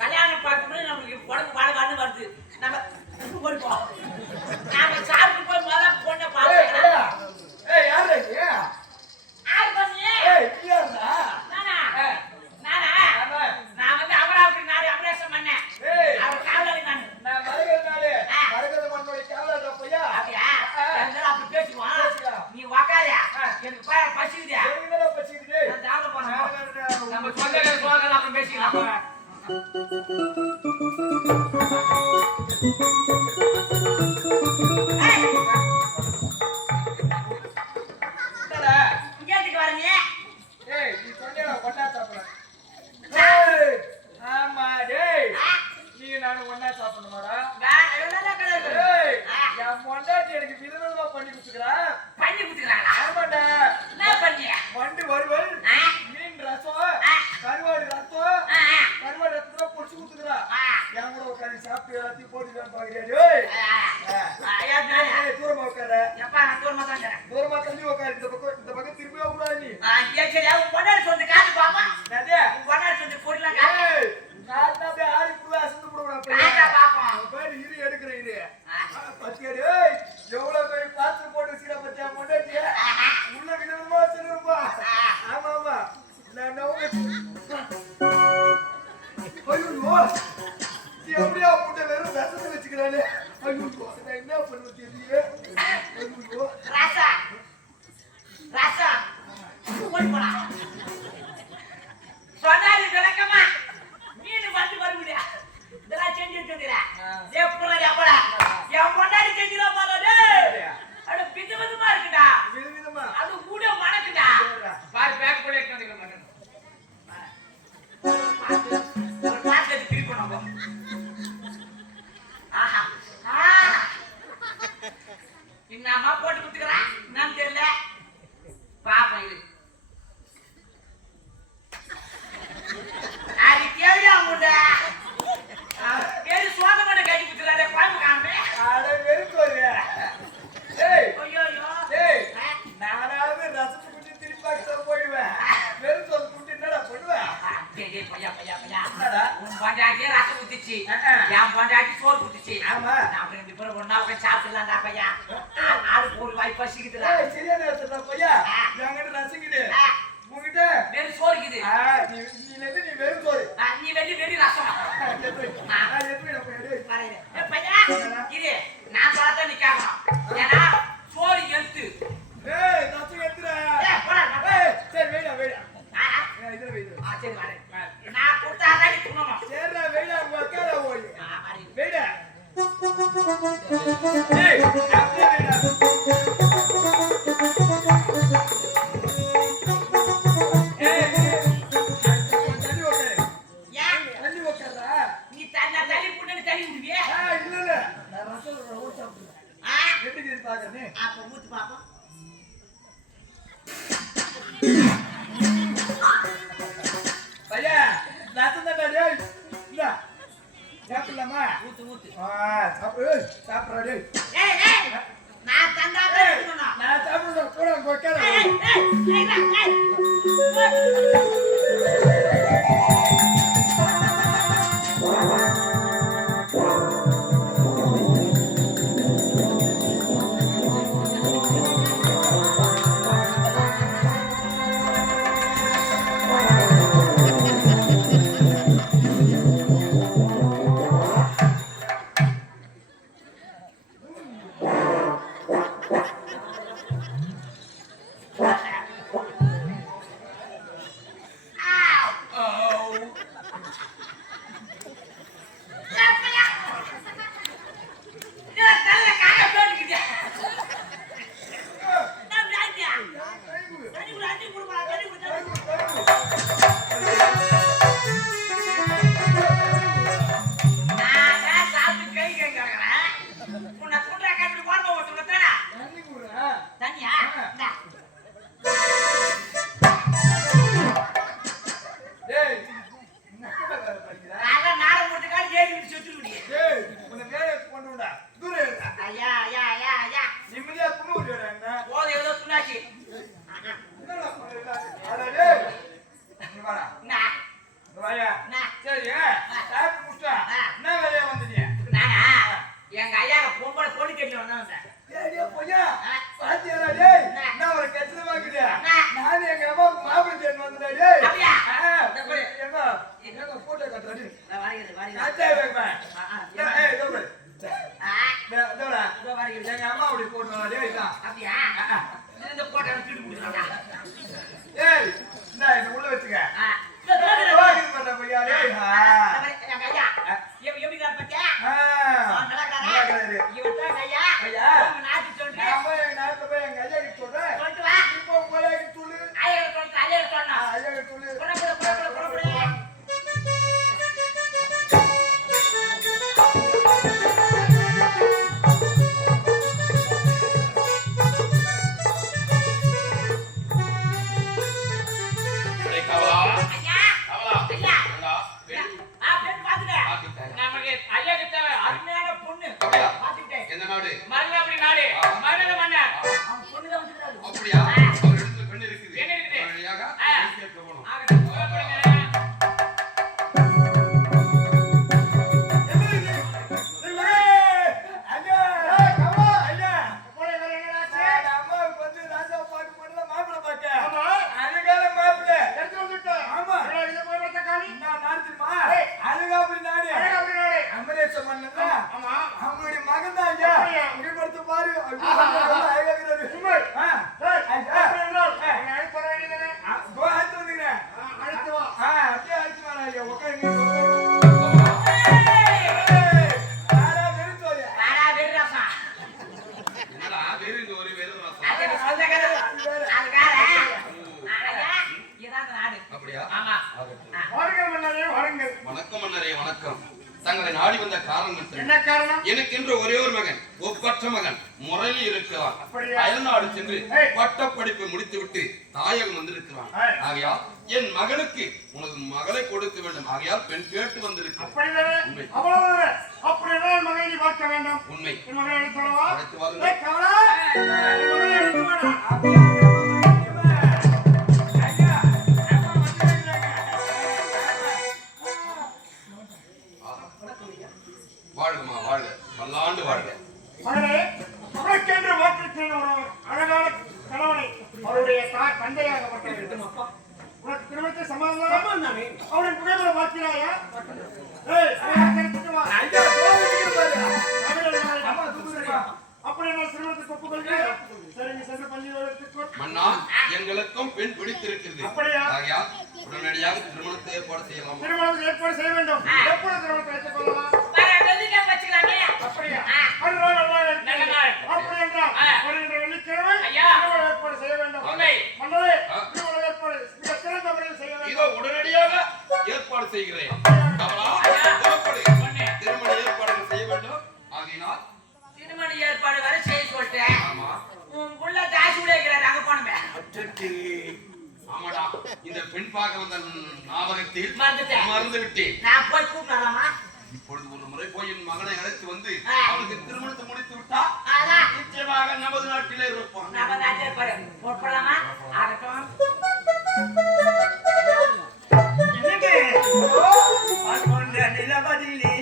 கல்யாணம் பார்க்கும்போது நமக்கு உடம்பு வாழ்வான்னு வருது. நம்ம போய்ப்போம். நாம சாப்பிட்டு போய் முதல்ல பொண்ணை பார்க்கலாம். ஏய் யாரு நீ? ஆர் பண்ணி? ஏய் நீ யாருடா? நானா? நான் வந்து அமராவதி நாடு ஆபரேஷன் பண்ணேன். அவர் காவலாளி நான். நான் மரகத நாடு. மரகத மண்ணோட காவலாளி பையா. அப்படியா? எல்லாரும் அப்படி பேசுவான். நீ உக்காரியா? எனக்கு பசிக்குதே. என்னடா பசிக்குது? நான் சாப்பிட போறேன். நம்ம சொந்த சோகல அப்படி பேசிக்கலாம். இங்கேட்டுக்கு வர நீ? ஏய் நீ சொன்னேடா ஒண்ணா சாப்பிடலாம். ஏய் ஆமா டேய். நீ நானும் ஒண்ணா சாப்பிடணுமாடா? ஏய் என் பொண்டாட்டி எனக்கு விதவிதமா பண்ணி கொடுத்துக்கிறா. பண்ணி கொடுத்துக்கிறாளா? ஆமாடா. என்ன பண்ணி? வண்டு வறுவல், மீன் ரசம், கருவாடு ரசம், கருவாடு ரசத்துல பொரிச்சு கொடுத்துக்கிறா. என் கூட உட்காந்து சாப்பிட்டு எல்லாத்தையும் போட்டுக்கலாம் பாக்குறியா? ஏய் தூரமா உட்கார. எப்பா நான் தூரமா தான் இருக்கேன். தூரமா தள்ளி உட்காரு. இந்த பக்கம் திரும்பியே கூடாது நீ. சரி உன் பொண்டாடி சொல்லி காட்டு பாப்பா. அதே உன் பொண்டாடி சொல்லி போடலாம். ஏய் நான் தான் அப்படியே ஆடி புள்ள அசந்து போடுறேன். காட்டா பாப்போம். பேர் இரு எடுக்கிறேன் இரு. பத்தியாடி ஏய் எவ்வளவு போய் பாத்து போட்டு வச்சிரா பத்தியா பொண்டாட்டிய. உள்ள விதவிதமா வச்சிருப்பா. ஆமா ஆமா. நான் நவுங்க. ஐயோ எப்படியா முட்டை வெறும் ரசத்தை வச்சுக்கிறானே. ஐயோ நான் என்ன பண்ணுவேன் தெரியல. ஐயோ ராசா ராசா போய் போடா. சொன்னாரு விளக்கமா மீன் வந்து வருவியா? இதெல்லாம் செஞ்சு வச்சுக்கிறா. எப்படா எப்படா என் பொண்டாடி செஞ்சுடா பாரு. அது விதவிதமா இருக்குடா. விதவிதமா அது கூட மணக்குடா. பாரு பேக் போட எடுத்து மாட்டேன். ஒரு பாத்து திருப்பணும். ஆஹா என்னமா போட்டு குத்துக்கிறான் என்னன்னு தெரியல. பாப்பா இது அது கேள்வியா முண்டா. கேள்வி சோதனை கட்டி குத்துறாரு பாம்பு காமே. அட வெறுக்கோரு. ஏய் ஐயோ ஏய் நானாவது ரசத்தை குட்டி திருப்பாக்க போயிடுவேன். வெறுக்கோரு குட்டி என்னடா பண்ணுவேன்? பையா உன் பொண்டாட்டியே ரசம் குத்துச்சு. என் பொண்டாட்டி சோறு குத்துச்சு. ஆமா நான் ரெண்டு பேரும் ஒன்னா உட்காந்து சாப்பிடலாம்டா பையா. ஆளுக்கு ஒரு வாய் பசிக்குதுடா. சரியான நேரத்துல பையா என்கிட்ட ரசிக்குது. உங்ககிட்ட வெறும் சோறுக்குது. நீ வெறும் சோறு. நீ வெறி ரசம். பையா இது நான் பார்த்தா நிக்காம. ஏன்னா சோறு எடுத்து ரசம் எடுத்துற. சரி வெயிடா இதுல வெயிடு. சரி வரேன். நான் கொடுத்தா நீ துணணும். சரிடா வெயிடா உட்கார ஓடி வெயிடா. ஏய் அப்படியே வெயிடா. அப்ப ஊத்து பாப்போம். பையா ரசம் தான் டேய். இல்ல சாப்பிடலாமா? ஊத்து சாப்பிடுறா டேய். ஏய் நான் தந்தா தான் எடுக்கணும். நான் சாப்பிடுறேன் கூட உட்கார. வாயா. சரி சாப்பிட்டு முடிச்சா என்ன வேலையா வந்தீங்க? நானா எங்க ஐயா பொம்பளை பொண்ணு கேட்டு வந்தேன். ஏய் பொய்யா பாத்தியாடா டேய் நான் ஒரு கெட்டதமா இருக்குது. நான் எங்க அம்மாவுக்கு மாப்பிள்ளை தேடி வந்தேன் டேய். அப்படியா? எங்க போட்டோ கட்டறடி. நான் வாரிங்க. நாட்டே வேகமா. ஏய் டோபு. டோடா. எங்க அம்மா அப்படி போடுறா டேய் இதான். அப்படியா? இந்த போட்டோ கிட்டு புடிச்சடா. ஏய் இந்த உள்ள வெச்சுக்க. வாங்கிட்டு போற பையா டேய். எங்க ஐயா எப்படி கார் பத்தியா? நல்லா நல்லா காரே. இவன் ஐயா. ஐயா. நாட்டி சொல்றேன். நான் போய் எங்க ஐயா கிட்ட சொல்றேன். சொல்லிட்டு வா. இப்போ போய் ஐயா கிட்ட சொல்லு. ஐயா சொல்றேன். ஐயா கிட்ட சொல்லு. புறப்படு. அவங்களுடைய மகன் தான் ஐயா. இங்க கொடுத்து பாரு. வணக்கம் மன்னரே வணக்கம். தங்களை நாடி வந்த காரணம் என்ன காரணம்? எனக்கென்று ஒரே ஒரு மகன், ஒப்பற்ற மகன் முறையில் இருக்கிறான். அயல்நாடு சென்று பட்டப்படிப்பு முடித்துவிட்டு தாயகம் வந்திருக்கிறான். ஆகையால் என் மகனுக்கு உனது மகளை கொடுக்க வேண்டும். ஆகையால் பெண் கேட்டு வந்திருக்கிறான். உண்மை. அழைத்து வாருங்கள். வாழ்கமா வாழ்க, பல்லாண்டு வாழ்க. அழகான கணவனை அவருடைய தந்தையாகப்பட்ட உனக்கு திருமணத்தை சமாதானம் அவருடைய புகைப்பட பார்க்கிறாயா? அப்படி நான் திருமணத்துக்கு ஒப்புக்கொள்கிறேன். சரிங்க சென்று பள்ளியோடு மன்னா, எங்களுக்கும் பெண் பிடித்திருக்கிறது. ஆகையால் உடனடியாக திருமணத்தை ஏற்பாடு செய்யலாம். திருமணத்தை ஏற்பாடு செய்ய வேண்டும். எப்பொழுது திருமணத்தை வைத்துக் கொள்ளலாம்? அப்படியா? அப்படி என்றால் வருகின்ற வெள்ளிக்கிழமை திருமண ஏற்பாடு செய்ய வேண்டும். மன்னரே, திருமண ஏற்பாடு மிக சிறந்த முறையில் செய்ய வேண்டும். இதோ உடனடியாக ஏற்பாடு செய்கிறேன். திருமண ஏற்பாடுகள் செய்ய வேண்டும். ஆகினால் திருமண ஏற்பாடு வரை செய்ய சொல்லிட்டேன். ஆமா உன் புள்ள தாசி உடைக்கிறார் அங்க போனமே. ஆமாடா, இந்த பெண் பார்க்க வந்த ஞாபகத்தில் மறந்துட்டேன். மறந்து விட்டேன். நான் போய் கூப்பிடலாமா? இப்பொழுது ஒரு முறை போய் என் மகனை அழைத்து வந்து அவனுக்கு திருமணத்தை முடித்து விட்டா அதான் நிச்சயமாக நமது நாட்டிலே இருப்பான். நம்ம நாட்டில் இருப்பாரு. போடலாமா? ஆகட்டும். நிலவதிலே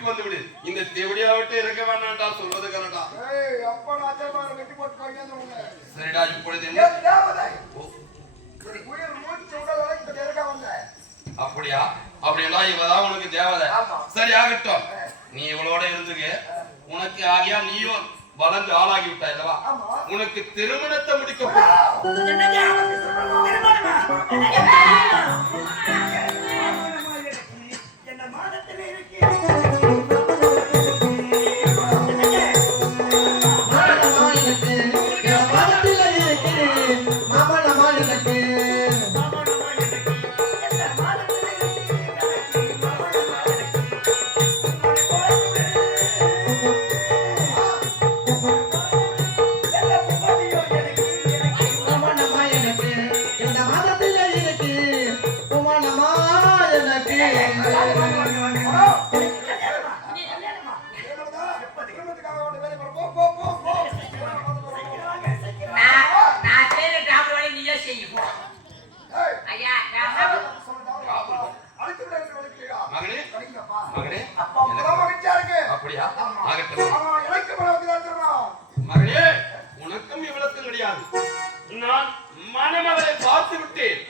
வீட்டுக்கு வந்து விடு. இந்த தேவடியா விட்டு இருக்க வேண்டாம்டா, சொல்வது கரெக்டா? அப்பா நான் வெட்டி போட்டு போய் சரிடா, இப்பொழுது என்ன? உயிர் மூச்சு உடல் வரைக்கும் இருக்க வந்தேன். அப்படியா? அப்படின்னா இவதான் உனக்கு தேவதை. சரி, ஆகட்டும். நீ இவளோட இருந்துக்க. உனக்கு ஆகியா நீயோ வளர்ந்து ஆளாகி விட்டாய் அல்லவா? உனக்கு திருமணத்தை முடிக்க மகனே, உனக்கும் இவ்வளவு கிடையாது. நான் மணமகளை பார்த்து விட்டேன்.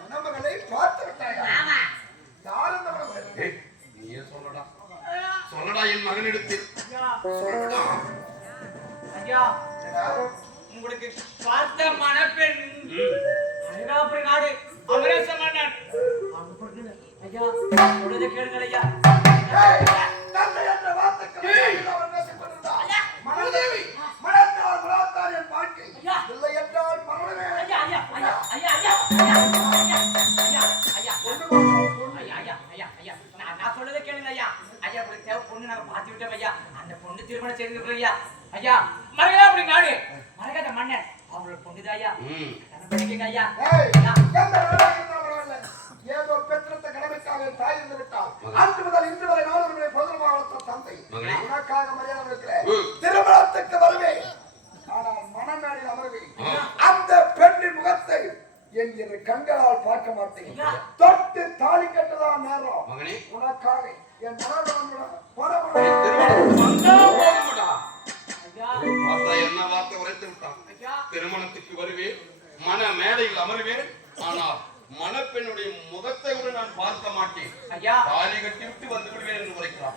மணமகளை பார்த்து விட்டாயா? நீயே சொல்லடா, சொல்லடா என் மகனிடத்தில். உங்களுக்கு பார்த்த மணப்பெண் அழகாபுரி நாடு அமரேச மன்னன். ஐயா, சொல்றதை கேளுங்கள் ஐயா. நான் சொல்றதை கேளுங்க ஐயா. ஐயா, உங்களுக்கு தேவை பொண்ணு நாங்க பார்த்து விட்டோம் ஐயா. அந்த பொண்ணு திருமணம் செய்திருக்கிறோம் ஐயா. ஐயா, மரகாபுரி நாடு மரகாத மன்னன் அவங்களோட பொண்ணுதான் ஐயா. ஐயா ஏதோ பெற்றத்த கடமைக்காக தாய் இருந்து விட்டால் அன்று முதல் இன்று வரை நாளுடைய பொதுவாக தந்தை உனக்காக மரியாதை இருக்கிறேன். திருமணத்துக்கு வருவேன், ஆனால் மனமேடையில் அமர்வேன். அந்த பெண்ணின் முகத்தை என் இரு கண்களால் பார்க்க மாட்டேன். தொட்டு தாலி கட்டதான் நேரம். உனக்காக என் என்ன வார்த்தை உரைத்து விட்டான். திருமணத்துக்கு வருவேன், மன மேடையில் அமர்வேன், ஆனால் மணப்பெண்ணுடைய முகத்தை கூட நான் பார்க்க மாட்டேன். தாலி கட்டி விட்டு வந்து விடுவேன் என்று உரைக்கிறான்.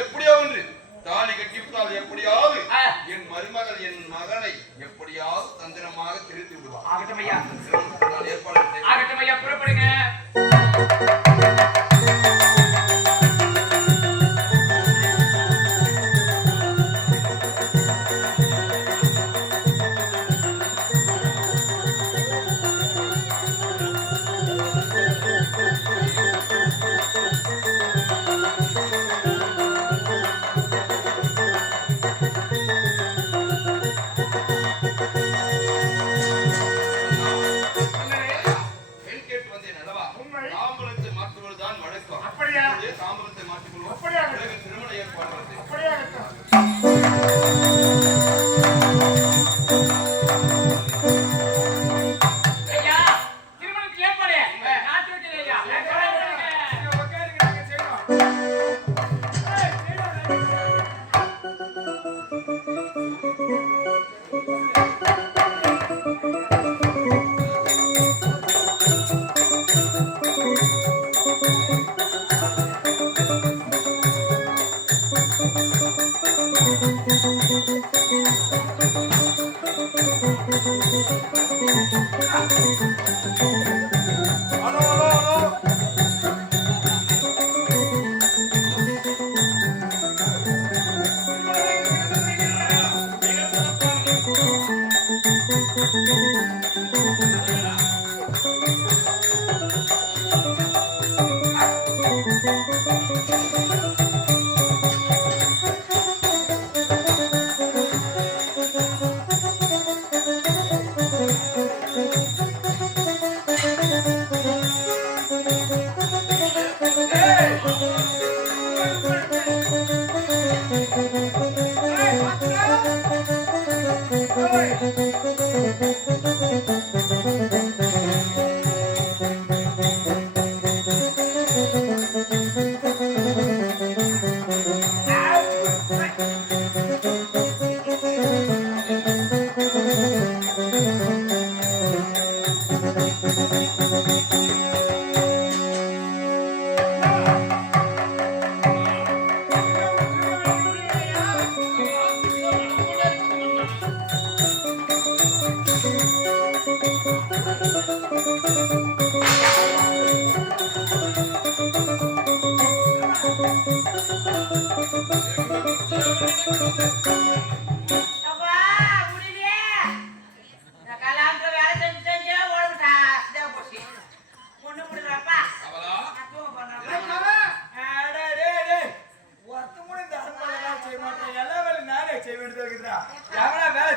எப்படியோ ஒன்று தாலி கட்டி விட்டால் எப்படியாவது என் மருமகள் என் மகளை எப்படியாவது தந்திரமாக திருத்தி விடுவார். ஏற்பாடு புறப்படுங்க.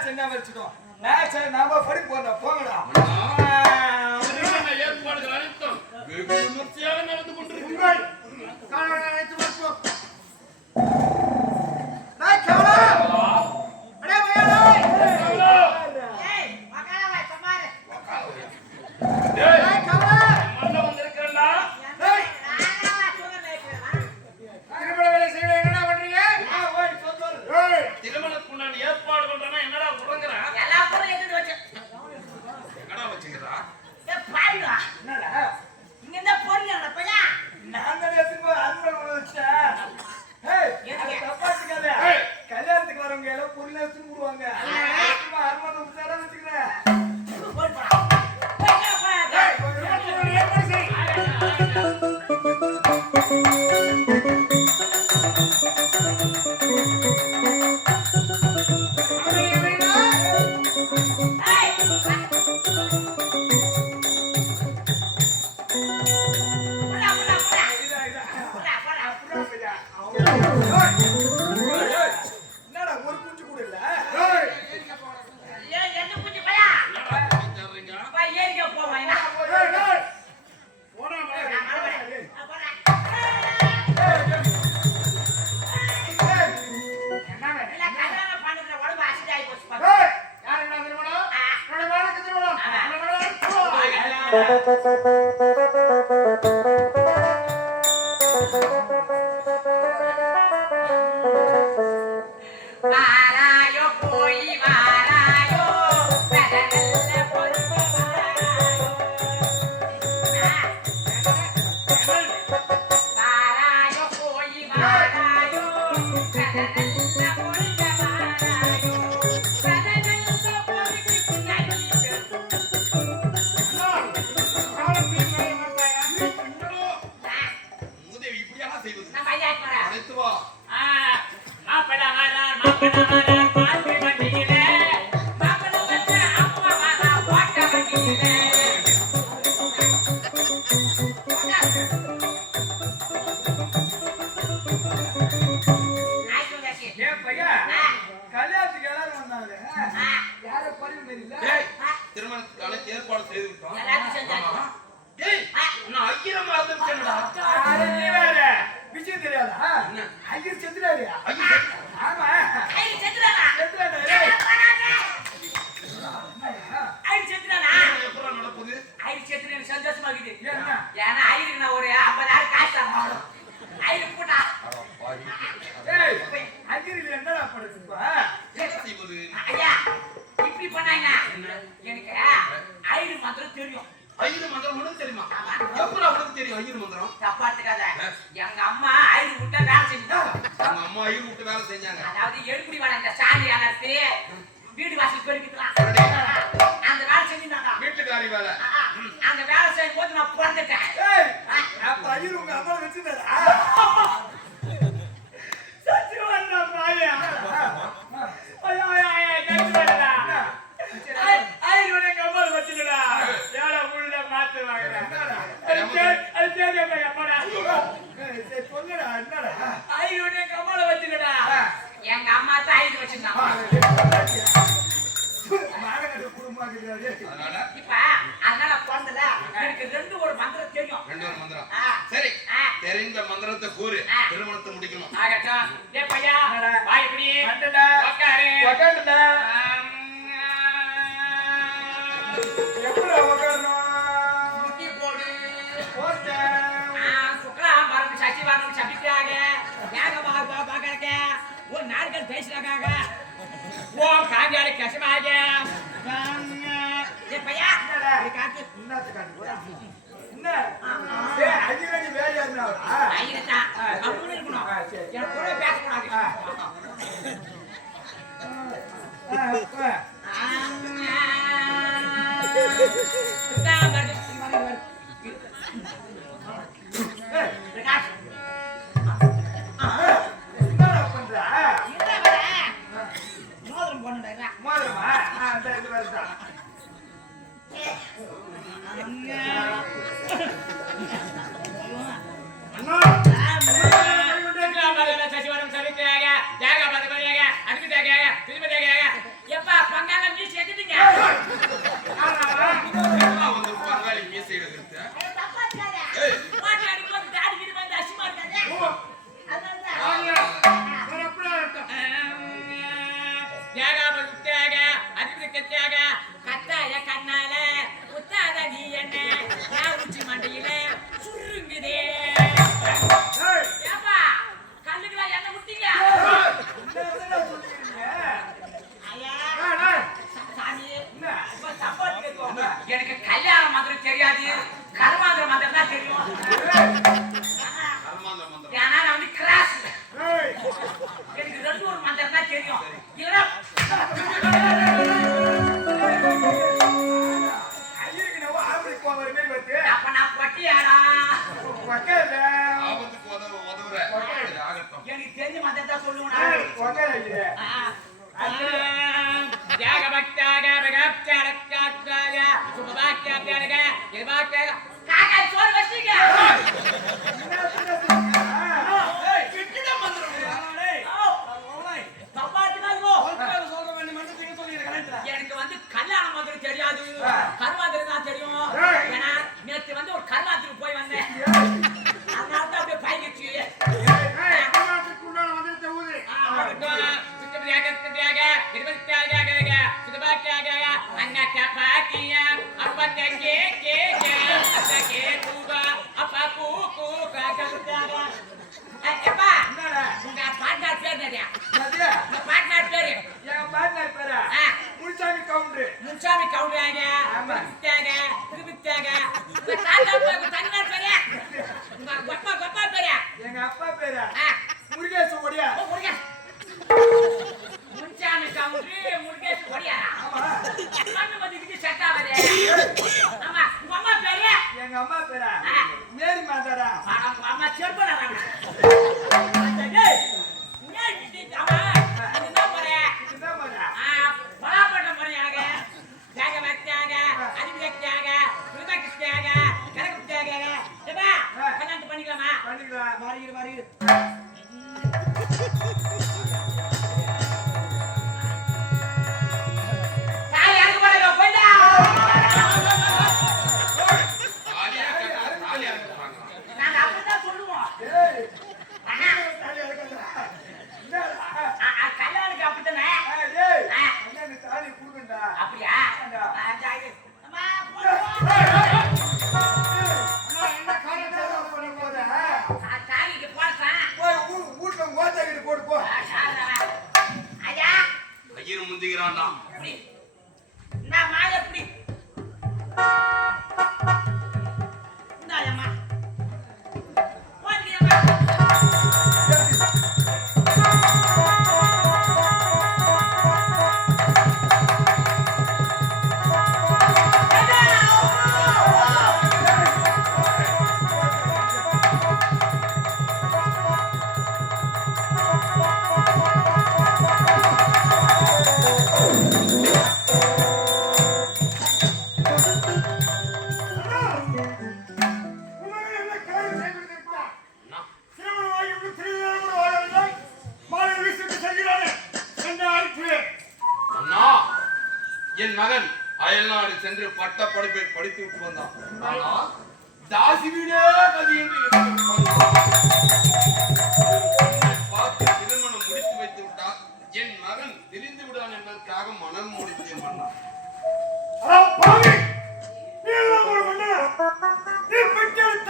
சின்ன வச்சுக்கோ சரி நாம படிக்க போறோம் போங்கடா ஏற்பாடுகள் அனைத்தும் வெகு விமர்சையாக நடந்து கொண்டிருக்கிறோம் அழைத்து வருவோம் அடே பையனா ஏய் மகாராவா சமாரு மல்ல வந்திருக்கிறேன்டா டேய் ராணாவா சுகர் லைட்ரா திருமண வேலை செய்ய என்னடா பண்றீங்க ஓய் சொல் ஏய் திருமணத்துக்கு நான் ஏற்பாடு பண்றேன்னா என்னடா உறங்குறேன் எல்லா பொருளும் எடுத்து வச்சு எங்கடா வச்சுக்கிறா ஏ பாருடா என்னடா இங்க என்ன பொருள் பையா நான் தான் எடுத்து அன்பன் வச்சேன் ஏய் அது தப்பாச்சுக்காத கல்யாணத்துக்கு வரவங்க எல்லாம் பொருள் எடுத்து விடுவாங்க சும்மா அருமனை உட்கார வச்சுக்கிறேன் போய் போடா போய் போடா ஏற்பாடு செய் ஏய் போடா போடா போடா போடா போடா என்னடா ஒரு குஞ்சு கூட இல்ல ஏய் என்ன குஞ்சி பையா என்னடா தேடுறீங்க பை ஏறிக்க போவா என்ன போடா இல்ல கல்யாணம் பண்ணதுல உடம்பு அசிட் ஆகி போச்சு பாரு யார் என்ன திருமணம் ஆ. என்னோட வேலைக்கு திருமணம் வாராயோ போய் வாராயோ கடல்ல பொறுப்பு வாராயோ வாராயோ போய் வாராயோ கடல்ல பொறுப்பு வாராயோ கடல்ல பொறுப்பு பின்னாடி மூதேவி இப்படியா செய்வது நம்ம ஐயா போறா அழைத்து வா மாப்படா வரார் பாட்டு வண்டியிலே மாப்படா வந்த அம்மா வாரா ஓட்ட வண்டியிலே ஆயிடுச்சு ஏன் பையா கல்யாணத்துக்கு எல்லாரும் வந்தாங்க யாரும் பரிவு மாரி இல்ல டேய் திருமணத்துக்கு அனைத்து ஏற்பாடு செய்து விட்டோம் எல்லாத்தையும் செஞ்சாச்சு. ஆமா. டேய் நான் ஐயரமா இருந்துச்சேன்டா அட நீ வேற விஷயம் தெரியாதா என்ன? ஐயர் செத்துறாரு ஐயோ ஆமா ஐடு செத்துறானா செத்துறாரு டேய். ஐடு செத்துறானா எப்பறம் நடக்குது ஐடு செத்துறது எனக்கு சந்தோஷமா இருக்குது ஏன்னா? ஏன்னா ஐடுக்கு நான் ஒரு 50,000 காசு தரணும் ஐடு போட்டா அட பாவி ஏய் ஐயர் என்னடா படுத்துப்பா என்ன செய்வது ஐயா இப்படி பண்ணாங்க எனக்கு ஐடு மாத்திரம் தெரியும் ஐயர் மந்திரம் உனக்கு தெரியுமா எப்பறம் உனக்கு தெரியும் ஐயர் மந்திரம் தப்பாத்துக்காத எங்க அம்மா ஐடு விட்டா வேலை செஞ்சுட்டாங்க அவங்க அம்மா ஐயர் விட்டு வேலை செஞ்சாங்க அதாவது எடுப்படி வேலை இந்த சாணி அலர்த்தி வீடு வாசல் பெருக்கிக்கலாம் அந்த வேலை செஞ்சுட்டாங்க வீட்டுக்காரி வேலை அந்த வேலை செய்யும் போது நான் பிறந்துட்டேன் ஏய் அப்ப ஐயர் உங்க அம்மா வச்சிருந்தாரா சத்தியமா பாயா ஐயா ஐயா ஐயா கேக்குறடா ஐயர் உங்க அம்மா வச்சிருடா ஏடா உள்ள மாத்து வாங்கடா அது தேவை அம்மாடா ஏய் சொல்லுடா என்னடா ஐயர் உங்க அம்மா வச்சிருடா எங்க அம்மா தான் ஐடு வச்சிருந்தாங்க மானகட்ட குடும்பமா கிடையாது அதனால இப்ப அதனால பிறந்தல எனக்கு ரெண்டு ஒரு மந்திரம் தெரியும் ரெண்டு ஒரு மந்திரம் ஆ. சரி ஆ. தெரிந்த மந்திரத்தை கூறு ஆ. திருமணத்தை முடிக்கணும் ஆகட்டும் ஏ பையா என்னடா? வா இப்படி வந்துடா உட்காரு உட்காந்துடா எப்படி உட்காரணும் முட்டி போடு போஸ்டர் சுக்லாம் பாருங்க சச்சி பாருங்க சபிக்கிறாங்க ஏக பாக்க ஒரு நாட்கள் பேசுறாங்க ஓ காஞ்சாடி கசமாக ஏ பையா என்னடா? இப்படி காத்து என்னத்து காட்டு என்ன ஏய் அஜிரடி வேலையா இருந்தாவா ஐயரா அப்படி இருக்கணும் சரி. எனக்கு கூட பேசக்கூடாது சுக்லாம் பாருங்க பிரகாஷ் என்னடா பண்ற இல்ல வர மோதிரம் போடுடா மோதிரமா அந்த இது வருதா அண்ணா சசிவரம் சவித்ராக ஜாக பதபதியாக அன்பிதாக திருமதியாக எப்பா காக்கா சோறு வச்சிங்க எனக்கு வந்து கல்யாணம் மாதிரி தெரியாது கருவாதிரி தான் தெரியும் ஏன்னா நேற்று வந்து ஒரு கருவாதிரி போய் வந்தேன் அதனால தான் அப்படியே பைக்கிச்சு முன்சாமி கவுண்டராங்க திருப்பித்தாங்க கொப்பா பேரா எங்க அப்பா பேரு முருகேச ஒடியா முன்சாமி கவுண்டரு முருகேஷ் ஒடியா மண்ணு மதிக்கு செட் ஆகாது ஆமா உங்க அம்மா பேரு எங்க அம்மா பேரா மேரி மாதாரா உங்க அம்மா செருப்பா பலாப்பட்டம் போறாங்க தேங்க வச்சாங்க அடிப்பு வச்சாங்க விருதாக்கிச்சாங்க கணக்கு வச்சாங்க கல்யாணம் பண்ணிக்கலாமா பண்ணிக்கலாம் மாறிடு தாய் அங்க போறங்க போய்டா தாலியா இருக்கிறாங்க. நாங்க அப்படிதான் சொல்லுவோம் ஏய் அண்ணா தாலி அடக்கறா என்னடா கல்யாணுக்கு அப்படித்தானே டேய் அண்ணா நீ தாலி குடுங்கடா அப்படியா அண்ணா என்ன காரியத்தை பண்ண போற தாலிக்கு போறேன் போய் வீட்ல கோத்தகிட்டு போடு போ ஐயா ஐயர் முந்திக்கிறான்டா. இப்படி நான் மாலை எப்படி இந்தாயம்மா போய்க்கியம்மா அண்ணா, என் மகன் அயல்நாடு சென்று பட்ட படிப்பை படித்து விட்டு வந்தான். ஆனா தாசி வீடே கதி என்று பார்த்து திருமணம் முடித்து வைத்து விட்டார். என் மகன் திரிந்து விடான் என்பதற்காக மனம் முடித்து பண்ணான்.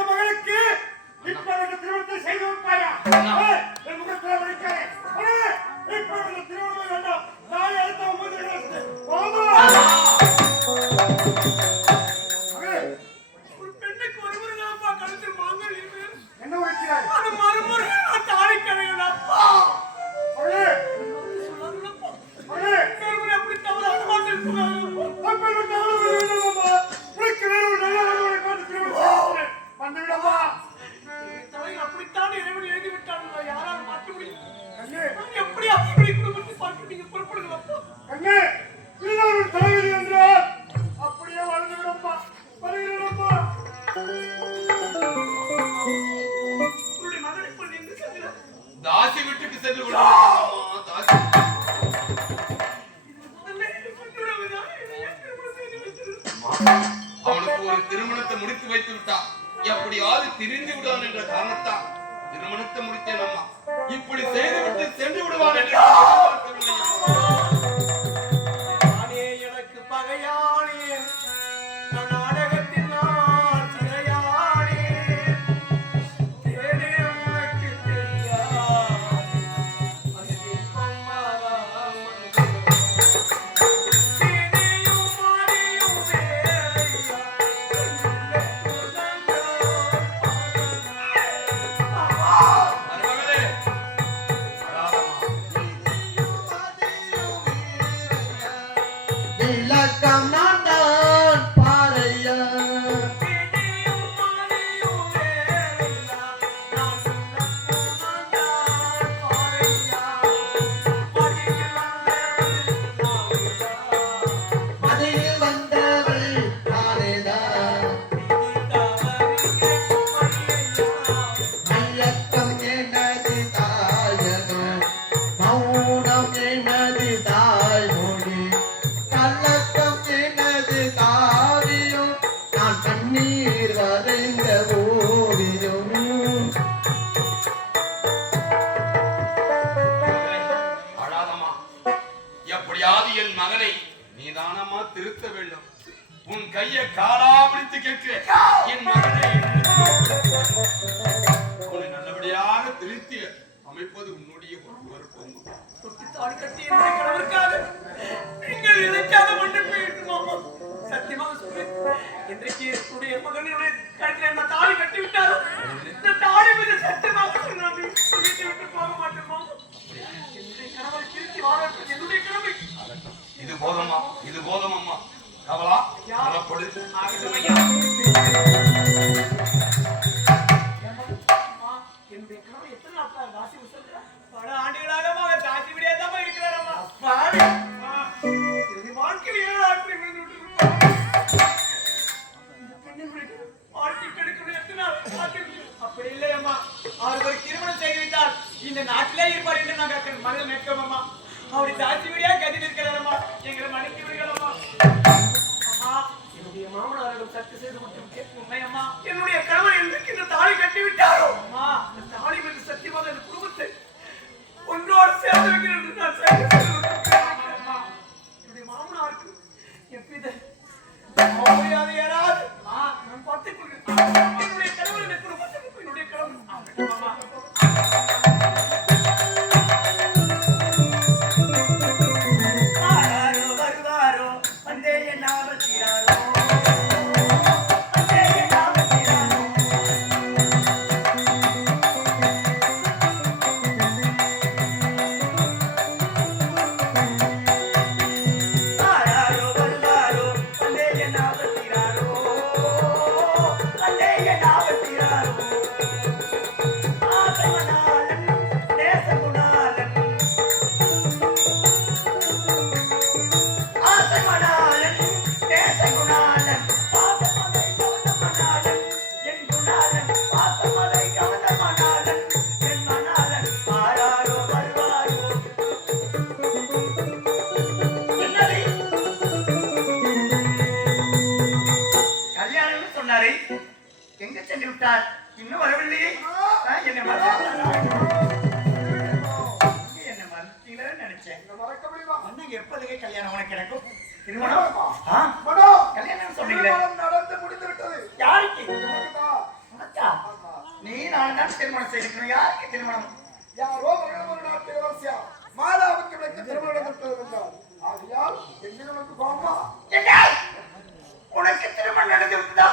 மகளுக்கு இப்ப திருமணத்தை செய்து வைப்பாயா என் முகத்தில் வைக்காதே இப்ப திருமணம் வேண்டாம் நான் அடுத்த 9 ஒரு பெண்ணுக்கு ஒரு முறைப்பா கழுத்தில் மாங்கல்யம் என்ன வைக்கிறாய் அது மறுமுறை நான் தாலி கரையலப்பா அப்படி தவறு அனுமானம் வந்துவிடமா அப்படித்தான் இறைவன் எழுதி விட்டாங்க யாரால் மாற்ற முடியும் எப்படி அப்படி குடும்பத்தை பார்த்து நீங்க புறப்படுங்களப்பா அண்ணே இன்னொரு தலைவிதி என்றால் அப்படியே வளர்ந்து விடப்பா வருகிறப்பா உங்களுடைய மகன் இப்ப நின்று செல்கிறார் தாசி வீட்டுக்கு சென்று விடுவான். தாசி அவனுக்கு ஒரு திருமணத்தை முடித்து வைத்து விட்டான். எப்படியாவது திரிந்து விடுவான் என்ற காரணத்தால் திருமணத்தை முடித்தேன் அம்மா. இப்படி செய்துவிட்டு சென்று விடுவான் என்று எதிர்பார்க்கவில்லை அம்மா. எனக்கு பகையானே நான் நாடகத்தில் நான் சிறையானே தேனே உனக்கு தெரியாது அது தேனையும் மாறியும் வேலையா மருமகளே, அழாதம்மா. விளக்கம் நான் தானமா திருத்த வேண்டும். உன் கையை காலா பிடித்து கேட்கிறேன். என் மகனை உன்னை நல்லபடியாக திருத்தி அமைப்பது உன்னுடைய பொறுப்பு. தாடி கட்டி என்னுடைய கணவருக்காக நீங்கள் எதற்காக மன்னிப்பு வேண்டுமாமா? சத்தியமாக சொல்றேன், இன்றைக்கு என்னுடைய மகனுடைய கழுத்தில் என்ன தாடி கட்டி விட்டாரோ இந்த தாடி மீது சத்தியமாக நான் வீட்டை விட்டு போக மாட்டேன் மாமா. என்னுடைய கணவரை திருத்தி வாழ என்னுடைய கடமை. இது போதும் அம்மா. கவலா புறப்படு. என்னுடைய கணவர் எத்தனை நாட்களாக வாசி சொல்றார்? பல ஆண்டுகளாக அவர் தாசி விடையாதாம இருக்கிறாரம்மா. வாழ்க்கையில் 7 நாட்களை விழுந்து விட்டு அப்படி இல்லையம்மா, அவர் ஒரு திருமணம் செய்து விட்டால் இந்த நாட்டிலே இருப்பார் என்று நாங்கள் மனதில் நிற்கோம்மா. அவருடைய தாசி விடையா கதி நிற்கிறாரம்மா. எங்களை மன்னித்து விடுகிறோம்மா. அம்மா, என்னுடைய மாமனாரிடம் சட்டு செய்து கொடுத்து உண்மையம்மா, என்னுடைய கணவர் எங்களுக்கு இந்த தாலி கட்டி விட்டாரோ அம்மா, இந்த தாலி மீது சத்தியமாக இந்த குடும்பத்தை ஒன்றோடு சேர்ந்து வைக்கிறேன் என்று நான் அம்மா. என்னுடைய மாமனாருக்கு எவ்வித மரியாதை ஏறாது. நான் பார்த்துக் கொள்கிறேன். என்னுடைய கணவர் இந்த குடும்பத்துக்கு என்னுடைய கணவர் வருவாரோ வந்தே என்ன வச்சிராரோ. எங்க சென்று விட்டார்? இன்னும் வரவில்லையே. என்ன மறந்தீங்களோ நினைச்சேன். எப்போதுமே கல்யாணம் உனக்கு எனக்கும் திருமணம் கல்யாணம் சொன்னீங்களே, நடந்து முடிந்து விட்டது. யாருக்கு? நீ நான் தான் திருமணம் செய்திருக்கணும். யாருக்கு திருமணம்? யாரோ மாலாவுக்கு திருமணம் ஆகையால் எங்களுக்கு பாமா உனக்கு திருமணம் நடந்து விட்டதா?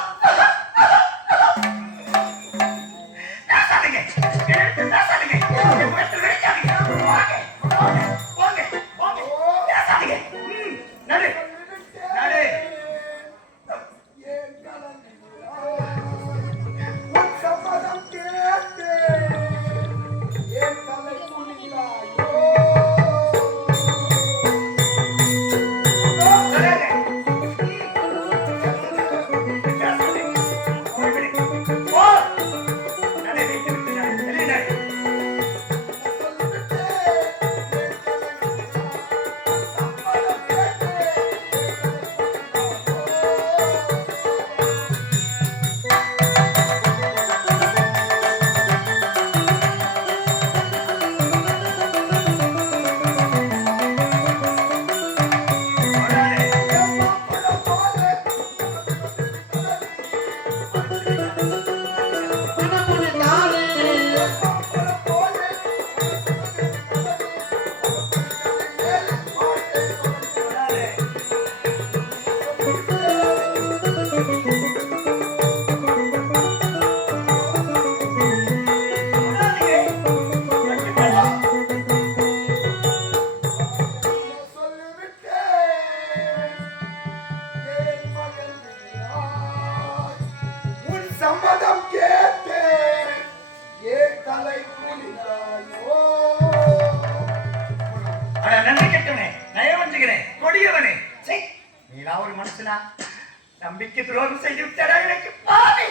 நம்பிக்கை துரோகம் செய்து விட்டாரா எனக்கு பாவி.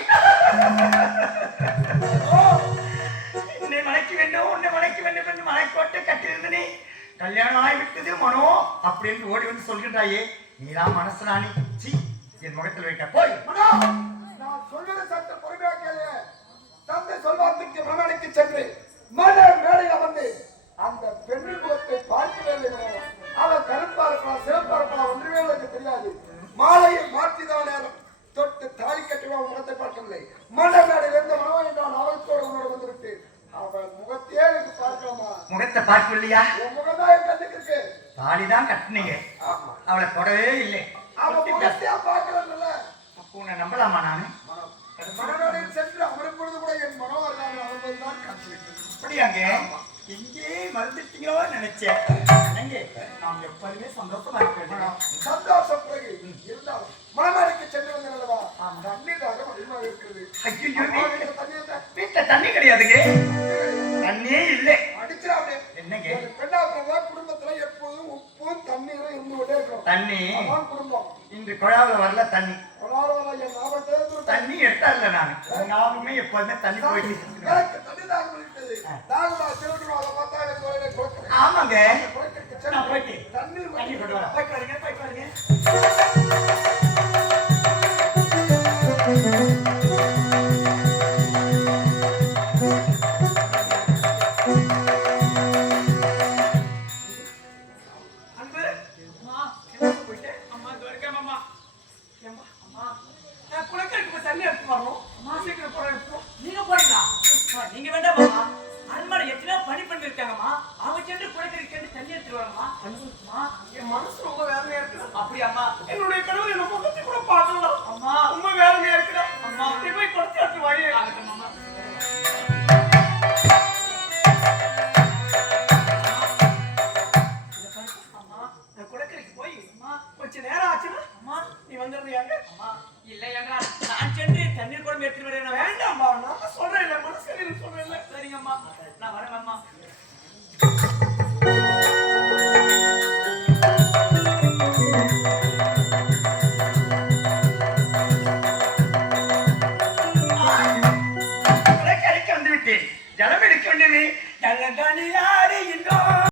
உன்னை மலைக்க வேண்டும் என்று மலைக்கோட்டை கட்டியிருந்தனே, கல்யாணம் ஆகிவிட்டது மனோ அப்படின்னு ஓடி வந்து சொல்கின்றாயே, நீதான் மனசுராணி. சி, என் முகத்தில் வைக்க போய் மனோ. நான் சொல்வது சற்று பொறுமையாக கேளு. தந்தை சொல்வார்த்துக்கு மகனுக்கு சென்று மன மேடையில் அமர்ந்து அந்த பெண்ணின் முகத்தை பார்க்கவே இல்லை. அவன் கருப்பா இருக்கலாம், சிறப்பா இருக்கலாம், ஒன்றுமே எனக்கு தெரியாது. மாலையை மாற்றிதான் நேரம். தொட்டு தாலி கட்டுவா முகத்தை பார்க்கவில்லை. மன்னர்நாடு எந்த மனோ என்றால் அவளுக்கோடு உன்னோடு வந்துவிட்டு அவள் முகத்தையே எனக்கு பார்க்கலாமா? முகத்தை பார்க்கலையா? உன் முகம்தான் என் கண்ணுக்கு இருக்கு. தாலிதான் கட்டினீங்க, ஆமா, அவளை தொடவே இல்லை. அவன் முகத்தையா பார்க்கறதில்ல. அப்போ உன்னை நம்பலாமா நானு? மனநாடில் சென்று அமரும் பொழுது கூட என் மனோ அவள்தான் காட்சிவிட்டது. அப்படியாங்க? இங்கே மறந்துட்டீங்களோ நினைச்சேன். என்னங்க, நாம் எப்போதுமே சந்தோஷமா இருக்க வேண்டும். சந்தோஷம் பிறகு இருந்தாலும் மனநாடுக்கு சென்று வந்தேன் அல்லவா? தண்ணீர் தாகம் அதிகமாக இருக்கிறது. ஐயோ, தண்ணி இருந்தா வீட்டுல தண்ணி கிடையாதுங்க, தண்ணியே இல்லை. அடிச்சிடாமலே. என்னங்க, ஒரு பெண்ணாகிறதா குடும்பத்துல எப்போதும் உப்பும் தண்ணீரும் இருந்து கொண்டே இருக்கும். தண்ணி அதான் குடும்பம். இன்று குழாவுல வரல தண்ணி. என் ஞாபகத்தை தண்ணி எடுத்தார்ல நானு. ஞாபகமே எப்போதுமே தண்ணி போயிட்டு இருக்கு. எனக்கு தண்ணி தாகம் விட்டது. தாகமா திருட்டு அதை பார்த்தா எனக்கு ஒரே குழப்பம். ஆமாங்க, குழப்பத்துக்கு நான் போயிட்டு தண்ணீர் தண்ணி கொண்டு வரேன். போயிட்டு வருங்க, போயிட்டு வருங்க. அன்பு, எங்க போயிட்டு? அம்மா, இதோ இருக்கேன் மாமா. ஏம்மா, அம்மா, நான் குளக்கரைக்கு போய் தண்ணி எடுத்து வரணும். அம்மா, சீக்கிரம் போறேன் எடுத்து வா. நீங்க போறீங்களா? நீங்க வேண்டாமா? அரண்மனை எத்தனையோ பணி பண்ணிருக்காங்கம்மா. அவங்க சென்று குளக்கரை சென்று தண்ணி எடுத்து வரமா? அம்மா, என் மனசு ரொம்ப வேதனையா இருக்குது. அப்படியாம்மா? என்னுடைய கணவர் என்ன முகத்தை கூட பார்க்கலாம். அம்மா, ரொம்ப வேதனையா இருக்குடா. அம்மா, நீ போய் குளத்தை எடுத்து வாயே. ஆகட்டும் அம்மா. அம்மா, நான் குளக்கரைக்கு போய் கொஞ்ச நேரம் ஆச்சுன்னா அம்மா, நீ வந்துடுறியாங்க? அம்மா, இல்லை என்றால் நான் சென்று தண்ணீர் குடம் எடுத்து வரேன். வேண்டாம்மா, நான் சொல்றேன் இல்ல, மனசு சொல்றேன் இல்ல. சரிங்கம்மா, நான் வரேன் அம்மா. குளக்கரைக்கு வந்து விட்டேன். ஜலம் எடுக்க வேண்டியது. நல்ல தனியாறு இன்னும்